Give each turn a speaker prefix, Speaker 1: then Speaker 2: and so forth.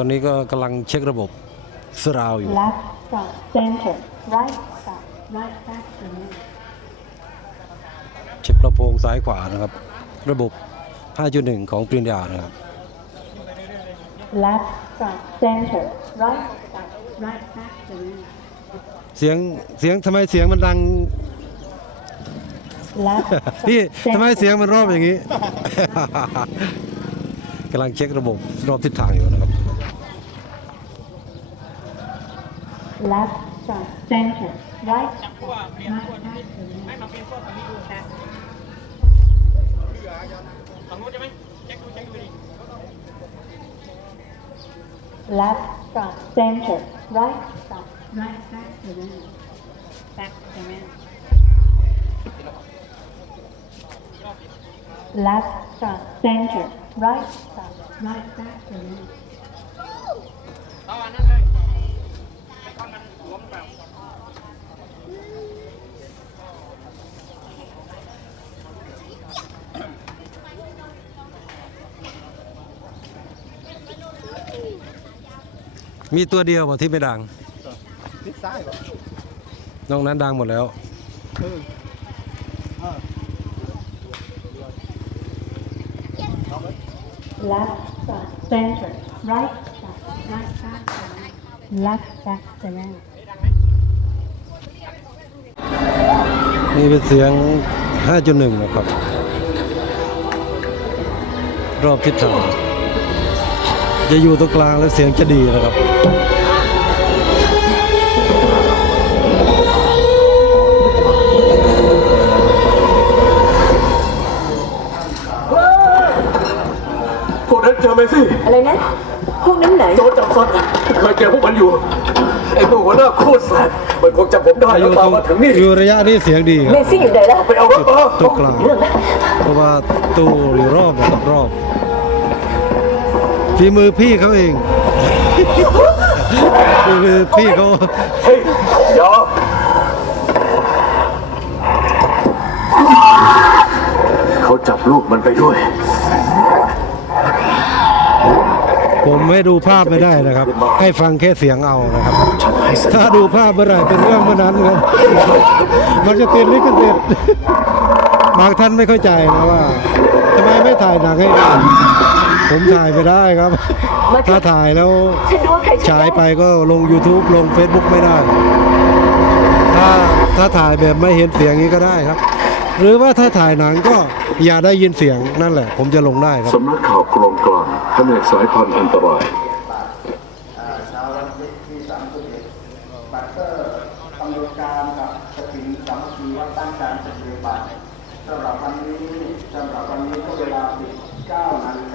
Speaker 1: ตอนนี้ก็กำลังเช็คระบบสราวอยู่
Speaker 2: left front center right stop right back remain
Speaker 1: เช็คลำโพงซ้ายขวานะครับ ระบบ 5.1 ของปริญญานะครับ
Speaker 2: left front center right stop right back remain
Speaker 1: เสียงเสียงทำไมเสียงมันดัง
Speaker 2: left พี่ front ทำไม center เสียงมันรอบอย่าง
Speaker 1: นี้ กำลังเช็คระบบรอบทิศทางอยู่นะครับ
Speaker 2: left center. Right จับขั้วเปลี่ยนขั้วตรงนี้ไม่มาเปลี่ยนขั้วตรงนี้ดูนะฝั่งนู้นใช่ไหมเช็คดูเช็คดูดิ left center. Right right center left center right right center ต่ออันนั้นเลย
Speaker 1: มีตัวเดียวบ่ที่ไม่ดังทิศซ้ายเหรอนอกนั้นดังหมดแล้วเออเออ
Speaker 2: left front center right stop right back remain left back remain
Speaker 1: นี่เป็นเสียง 5.1 นะครับ รอบทิศทาง จะอยู่ตรงกลางแล้วเสียงจะดีนะครับ
Speaker 3: พวกนั้นเจอไหมสิ
Speaker 4: อะไรนะพวกนั้นไหนโจ
Speaker 3: รจับฟันเคยเจอพวกมันอยู่ไอ้พวกหัวหน้าโคตรแสบมันคงจำผมได้อแล้วยู่ตตารมงมาถึงนี่อย
Speaker 1: ู่ระยะนี้เสียงดีคเมรับซี่อยู่ไ
Speaker 4: หนล่ะไปเอา
Speaker 3: รถมาตรง
Speaker 1: กลางเรื
Speaker 4: ่องนะ
Speaker 1: เพราะว่าตู้อยู่รอบนะครับรอบ ฝีมือพี่เขาเองฝีมือพี่เขาเฮ้ย
Speaker 3: อยาเขาจับลูกมันไปด้วย
Speaker 1: ผมให้ดูภาพไม่ได้นะครับ ให้ฟังแค่เสียงเอานะครับ
Speaker 3: ฉันให้สัญถ้าญาดู
Speaker 1: ภาพเมื่อไหร่เป็นเรื่องเมื่อนั้นครับ มันจะติดลิขสิทธิ์บางท่านไม่เข้าใจนะว่า ทำไมไม่ถ่ายหนังให้ดูผมถ่ายไม่ได้ครับ
Speaker 4: ถ้า
Speaker 1: ถ่ายแล้ว
Speaker 4: ฉันรู้ว่าใครชฉายนะไป
Speaker 1: ก็ลง YouTube ลง Facebook ไม่ได้ ถ้าถ้าถ่ายแบบไม่เห็นเสียงนี้ก็ได้ครับ หรือว่าถ้าถ่ายหนังก็อย่าได้ยินเสียงนั่นแหละ ผมจะลงได้ครับ ส
Speaker 3: ำนักข่าวกรองกลางแผนกสายพันธุ์อันตราย
Speaker 5: เช้าวันที่ที่สามสิบเอ็ดบัตเตอร์ตำรวจการกับสถินสามัคคีว่าตั้งการปฏิบัติ สำหรับวันนี้สำหรับวันนี้ก็เวลา19นาฬิ